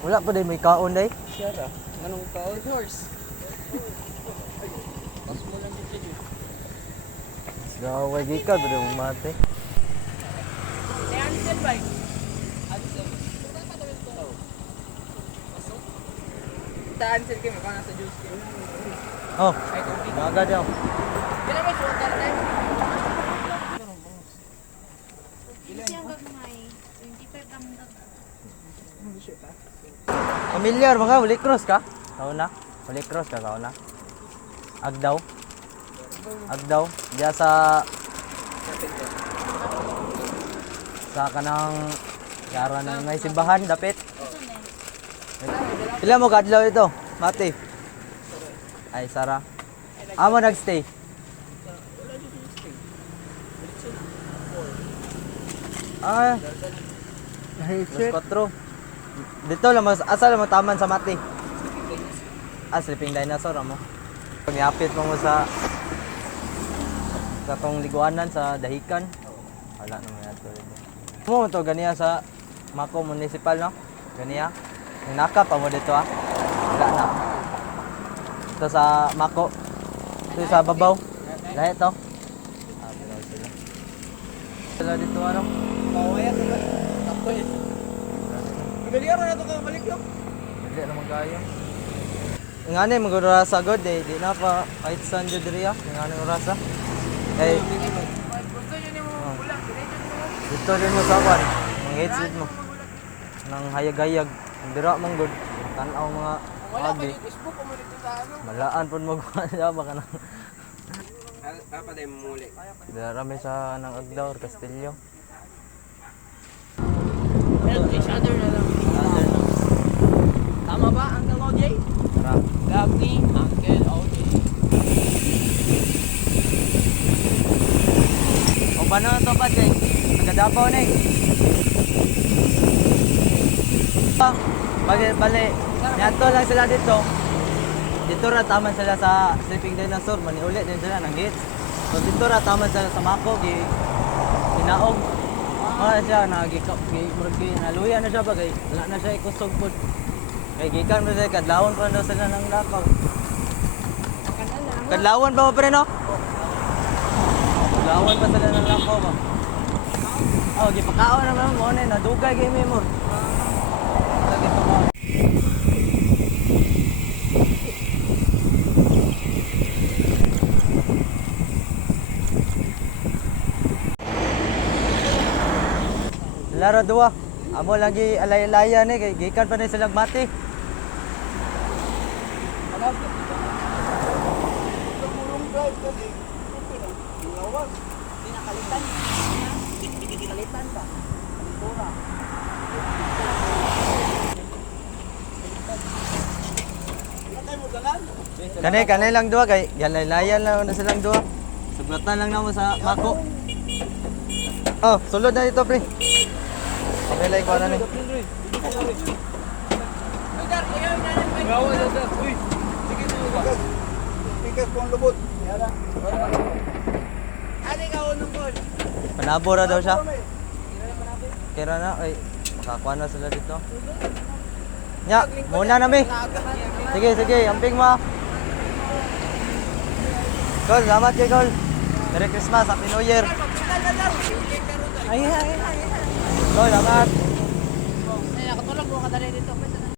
Wala pa din may kaon day. Siya ra. Anong kaon? Horse. Pas mo lang dito. Gaway gikan ba yung mate. Ansel ba? Ansel kami kung nasa juice kayo. Oh, naga daw. Kailan may suwatar tayo? Siyang gagmay. 25 lang daw. Familiar mga uli cross ka? Kauna? Uli cross ka kauna? Agdaw? Agdaw? Diya sa kanang yara ng may simbahan, dapit. Pila mo kadlaw ito, Mati? Ay, Sara. Amo nagstay. Ah, Los 4. Dito lang, asa lang taman sa Mati? Sleeping dinosaur amo. Pag-iapit mo sa tong liguanan sa Dahican. Wala naman yato dito. Mo to ganiya sa Mako Municipal no? Ganiya. Naka pa mo dito ah. Wala na. Ito sa Mako. Ito sa babaw. Lahat to. Bilaw sila. Sila dito ano? Pawaya ka ba? Tapos eh. Pamilyaro na ito ka balik yun. Hindi naman kaya. Ngani magura sa god eh. Di na pa kahit saan dyan diriya. Ngani orasa. Eh, dito din mo sa kwan. Mga headset mo. Nang hayag-hayag. Ang bira mong god. Tanaw mga Wala pa agi. yung Facebook mo dito sa ano. Malaan po mo kwan siya. Baka nang Apa tayo muli? darami sa nang Agdaw, Castillo. Help each other na lang. Tama ba, Uncle OJ? Tara. Love ni Uncle OJ. O paano ito pa, Jay? Nagadapaw na eh. Bali, niyato lang sila dito. Dito ra taman sila sa Sleeping Dinosaur, maniulit din sila ng hits. So dito ra taman sila sa Mako, ginaog. Siya, naluya na siya bagay. Wala na siya ikusog po. Kay gikan mo siya, kadlawon pa daw sila ng lakaw. Kadlawon pa mo pre no? Kadlawon pa sila ng lakaw ba? Oh, gipakaon naman mo, nadugay kay Memor. Lagi pa mo. Laro dua. Amo lagi alay-alaya ni kay gikan pa ni silang Mati. Kani lang dua kay alay-alaya lang na silang dua. Suglatan lang namo sa Mako. Oh, sulod na dito pre. Okay lang ko na ni. Panabora daw siya. Kira na, ay, makakuha na sila dito. Nya, muna na mi. Sige, amping mo. Col, salamat kay Col. Merry Christmas, Happy New Year. Ay. Col, salamat. Ay, nakatulog mo ka dali dito.